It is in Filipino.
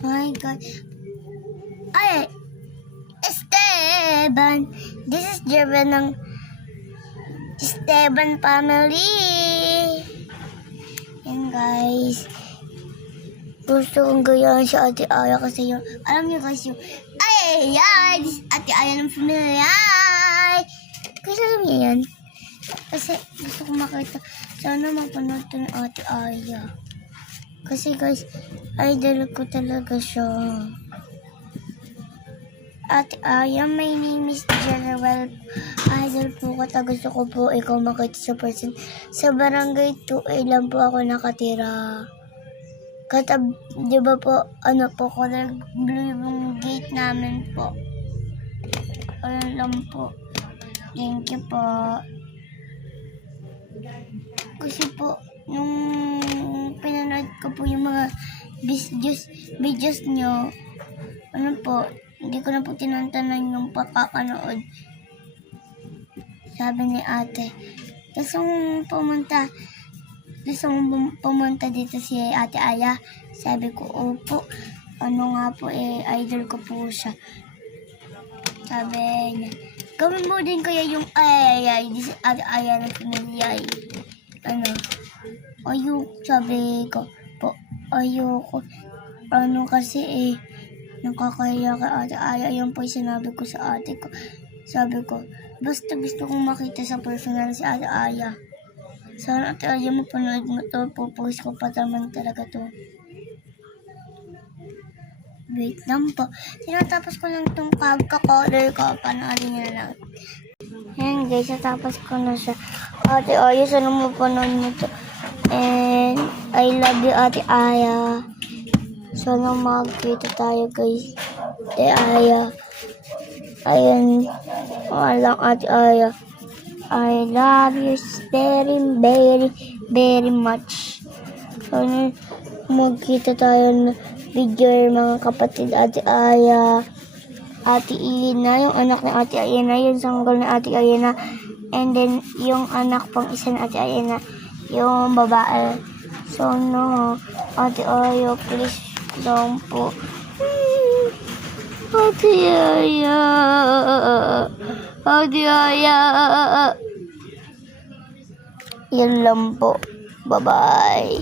My God. Ay, Esteban. This is Jervin ng Esteban family. Yan guys. Gusto kong gayaan si Ate Aya kasi yung, alam niyo guys yung, this is Ate Aya ng family. Kasi alam niyo yan. Kasi gusto kong makita. Sana mapanood to ng Ate Aya. Kasi guys, idol ko talaga siya. Ate Aya, my name is General. Idol po ko. Gusto ko po ikaw makita sa person. Sa barangay 2A lang po ako nakatira. Di ba po, color blue yung gate namin po. Ayun lang po. Thank you po. Kasi po, nung pinanood ko po yung mga videos nyo, hindi ko na po tinantanan yung pakakanood. Sabi ni ate. Gusto pumunta dito si Ate Aya. Sabi ko, opo. Idol ko po siya. Sabi niya, gawin mo din kaya yung di si Ate Aya na pinili sabi ko po, ayoko. Kasi nakakahiya kay Ate Aya. Yan po yung sinabi ko sa ate ko. Sabi ko, basta gusto kong makita sa personal si Ate Aya. Sana Ate Aya mapanood mo to. Pupost ko pa naman talaga to. Wait lang po. Sinatapos ko lang itong color ko. Panoorin nyo na lang. Ayan guys, natapos ko na siya. Ate Aya, sana mapanood mo to. And I love you Ate Aya. Sana magkita tayo guys. Ate Aya. Ayan. Walang Ate Aya. I love you very, very, very much. Sana magkita tayo ng video mga kapatid. Ate Aya, Ate Ina, yung anak ni Ate Ina, yung sanggol ni Ate Ina, and then yung anak pang isa ni Ate Ina, yung babae. So no, Ate Aya, please lang po. Ate Aya, Ate Aya. Yan lang po. Bye-bye.